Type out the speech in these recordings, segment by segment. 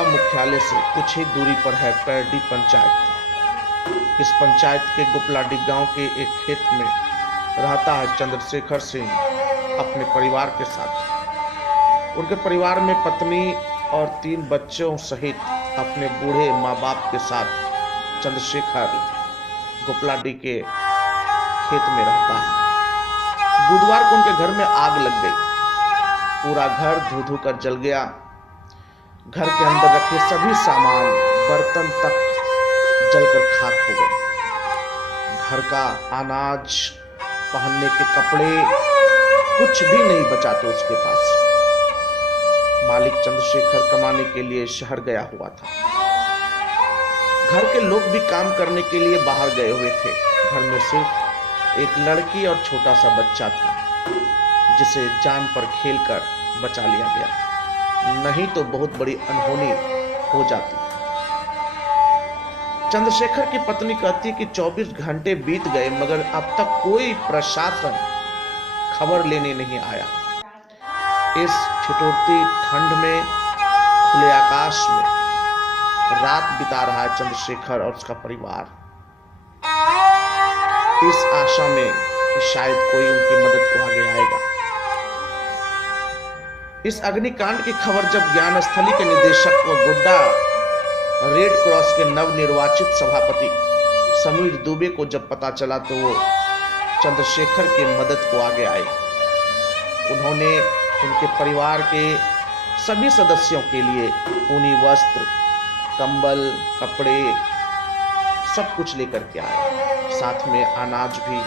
गोड्डा मुख्यालय से कुछ ही दूरी पर है पैरडी पंचायत। इस पंचायत के गोपलाडी गांव के एक खेत में रहता है चंद्रशेखर सिंह अपने परिवार के साथ। उनके परिवार में पत्नी और 3 बच्चों सहित अपने बूढ़े माँ बाप के साथ चंद्रशेखर गोपलाडी के खेत में रहता है। बुधवार को उनके घर में आग लग गई। पूरा घर धू धू कर जल गया। घर के अंदर रखे सभी सामान, बर्तन तक जलकर खाक हो गए। घर का अनाज, पहनने के कपड़े, कुछ भी नहीं बचा तो उसके पास। मालिक चंद्रशेखर कमाने के लिए शहर गया हुआ था। घर के लोग भी काम करने के लिए बाहर गए हुए थे। घर में सिर्फ एक लड़की और छोटा सा बच्चा था, जिसे जान पर खेलकर बचा लिया गया, नहीं तो बहुत बड़ी अनहोनी हो जाती। चंद्रशेखर की पत्नी कहती कि 24 घंटे बीत गए मगर अब तक कोई प्रशासन खबर लेने नहीं आया। इस ठिठुरती ठंड में खुले आकाश में रात बिता रहा है चंद्रशेखर और उसका परिवार, इस आशा में कि शायद कोई उनकी मदद को आगे आएगा। इस अग्निकांड की खबर जब ज्ञानस्थली के निदेशक व गोड्डा रेड क्रॉस के नवनिर्वाचित सभापति समीर दुबे को जब पता चला तो वो चंद्रशेखर की मदद को आगे आए। उन्होंने उनके परिवार के सभी सदस्यों के लिए ऊनी वस्त्र, कंबल, कपड़े सब कुछ लेकर के आए। साथ में अनाज भी,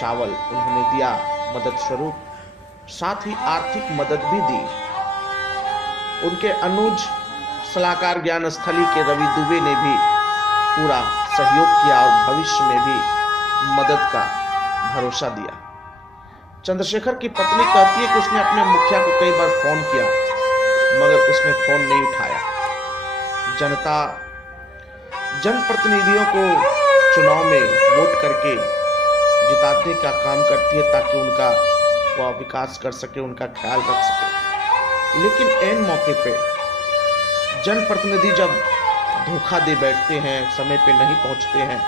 चावल उन्होंने दिया मदद स्वरूप। साथ ही आर्थिक मदद भी दी। उनके अनुज सलाहकार ज्ञानस्थली के रवि दुबे ने भी पूरा सहयोग किया और भविष्य में भी मदद का भरोसा दिया। चंद्रशेखर की पत्नी कहती है कि उसने अपने मुखिया को कई बार फोन किया मगर उसने फोन नहीं उठाया। जनता जनप्रतिनिधियों को चुनाव में वोट करके जिताने का काम करती है ताकि उनका वह विकास कर सके, उनका ख्याल रख सके। लेकिन ऐन मौके पे जनप्रतिनिधि जब धोखा दे बैठते हैं, समय पे नहीं पहुंचते हैं,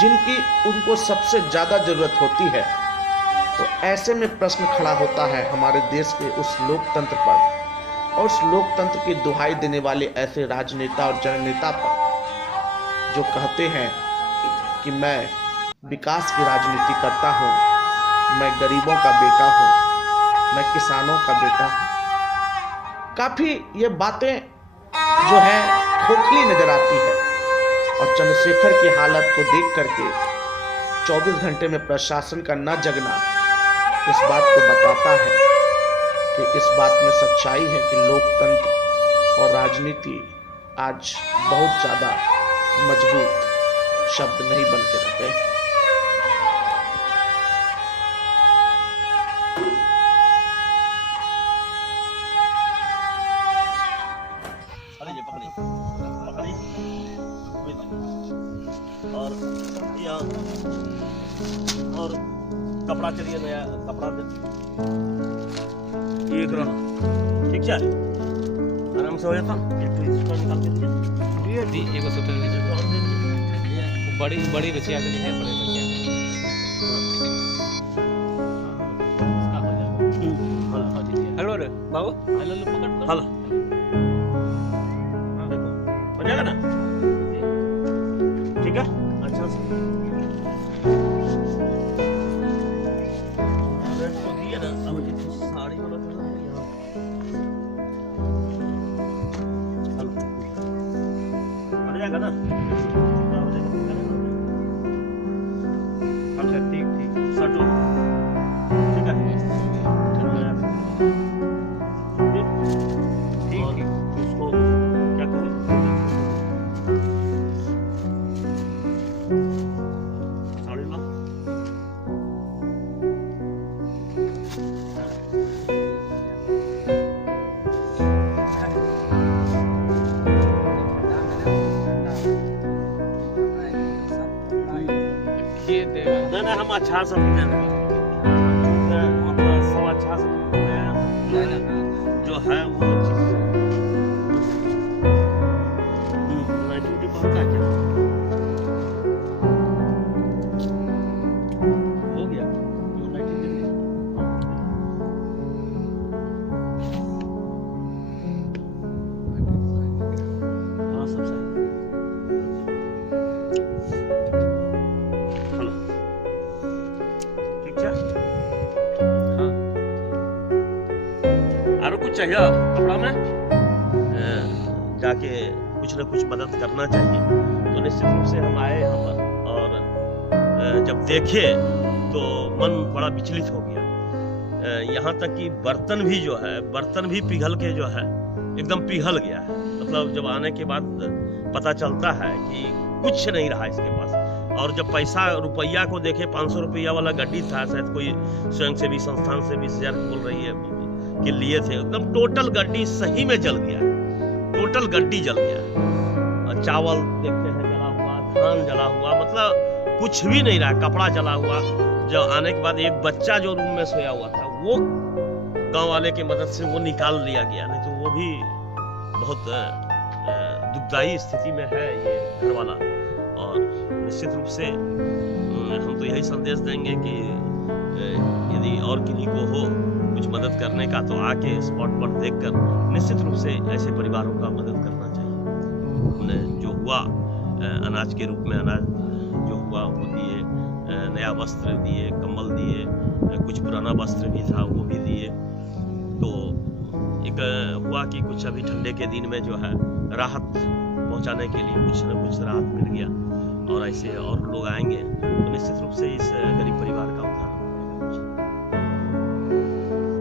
जिनकी उनको सबसे ज्यादा जरूरत होती है, तो ऐसे में प्रश्न खड़ा होता है हमारे देश के उस लोकतंत्र पर और उस लोकतंत्र की दुहाई देने वाले ऐसे राजनेता और जननेता पर जो कहते हैं कि मैं विकास की राजनीति करता हूं, मैं गरीबों का बेटा हूं, मैं किसानों का बेटा हूं। काफी ये बातें जो है खोखली नजर आती है और चंद्रशेखर की हालत को देख करके 24 घंटे में प्रशासन का न जगना इस बात को बताता है कि इस बात में सच्चाई है कि लोकतंत्र और राजनीति आज बहुत ज्यादा मजबूत शब्द नहीं बन के रह गए। और यहाँ और कपड़ा चाहिए, नया कपड़ा दे ये करो ठीक है, आराम से हो जाता। एक निकाल के दिए दी एक सूत्र लीजिए, बड़ी बड़ी बचिया के लिए है, बड़े बचिया हेलो रे बाबू, हेलो पकड़ हेलो हो जाएगा ना, ठीक है अच्छा से तो दिया ना। अब साड़ी वाला जाएगा ना, अच्छा ठीक ठीक सटो ठीक है ठीक उसको क्या करें साड़ी ला ना हम अच्छा सब सब अच्छा सब जो है वो यूसुफ साहब। हेलो, ठीक है? हाँ। आरो कुछ चाहिए कपड़ा में? जाके कुछ न कुछ मदद करना चाहिए। तो निश्चित रूप से हम आए यहाँ पर और जब देखे तो मन बड़ा विचलित हो गया। यहाँ तक कि बर्तन भी पिघल के जो है एकदम पिघल गया है। मतलब जब आने के बाद पता चलता है कि कुछ नहीं रहा इसके पास। और जब पैसा रुपया को देखे, 500 रुपया वाला गड्डी था, शायद कोई स्वयंसेवी संस्थान से 20,000 बोल रही है कि लिए थे। एकदम टोटल गड्डी सही में जल गया, टोटल गड्डी जल गया। चावल देखते हैं जला हुआ, धान जला हुआ, मतलब कुछ भी नहीं रहा, कपड़ा जला हुआ। जब आने के बाद एक बच्चा जो रूम में सोया हुआ था वो गांव वाले की मदद से वो निकाल लिया गया, नहीं तो वो भी बहुत दुखदायी स्थिति में है ये घर वाला। और निश्चित रूप से हम तो यही संदेश देंगे कि यदि और किन्हीं को हो कुछ मदद करने का तो आके स्पॉट पर देखकर निश्चित रूप से ऐसे परिवारों का मदद करना चाहिए। जो हुआ अनाज के रूप में अनाज जो हुआ वो दिए, नया वस्त्र दिए, कंबल दिए, कुछ पुराना वस्त्र भी था वो भी दिए। तो एक हुआ कि कुछ अभी ठंडे के दिन में जो है राहत पहुंचाने के लिए कुछ न कुछ राहत मिल गया। और ऐसे और लोग आएंगे तो निश्चित रूप से इस गरीब परिवार का उद्धार